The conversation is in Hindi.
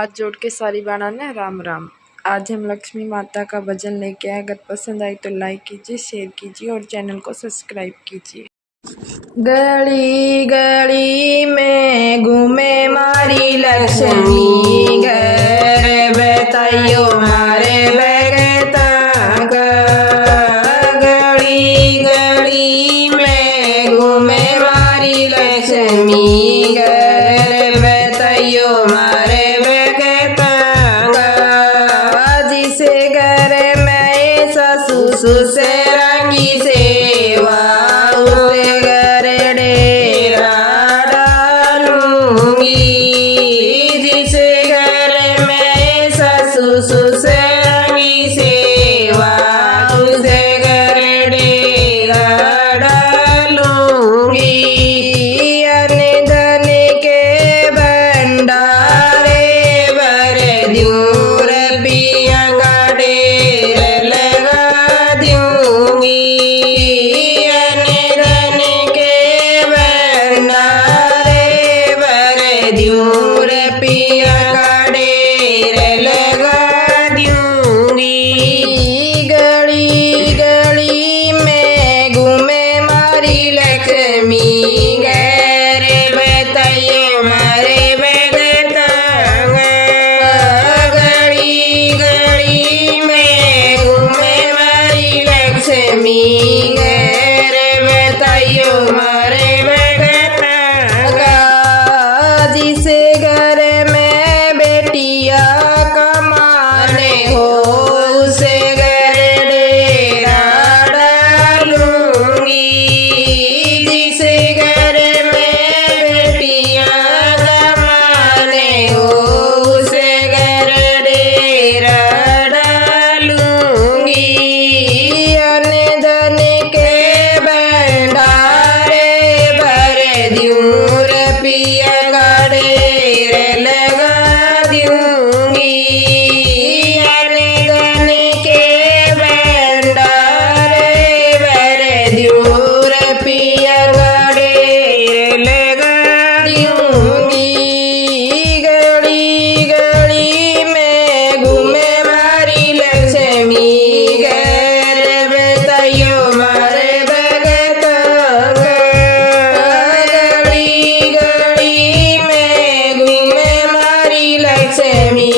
हाथ जोड़ के सारी बाणा ने राम राम। आज हम लक्ष्मी माता का भजन लेके आए। अगर पसंद आई तो लाइक कीजिए, शेयर कीजिए और चैनल को सब्सक्राइब कीजिए। गली गली में घूमे मारी लक्ष्मी, घर बताइयो मारे भगता का। गली गली में घूमे मारी लक्ष्मी, घर बताइयो मारे भगता का। जिसे घर में सासू ससुरा की सेवा, उसे घर डेरा डालूंगी। जिसे घर में सासू ससुरा की सेवा, उसे घर डेरा डालूंगी। अन्न धन के भंडारे भर दूं, रबिया का ढेर लगा दूंगी। अन्न धन के भंडारे भर दूं, रबिया का ढेर लगा दूंगी। गली गली में घूमे मारी लक्ष्मी, घर बताइए मारे भगता। गली गली में घूमे मारी लक्ष्मी, घर बताइयो मारे भगता। जिसे घर में बेटिया कमाने हो, उसे घर डेरा डालूंगी। जिसे घर में बेटिया कमाने हो, उसे घर डेरा डालूंगी। अन्न धन के भंडारे भर दूं, रबिया का ढेर लगा दूंगी। अन्न धन के भंडारे भर दूं, रबिया का ढेर लगा दूंगी। गली गली में घूमे मारी लक्ष्मी, घर बताइयो मारे भगता। गली गली में घूमे मारी लक्ष्मी,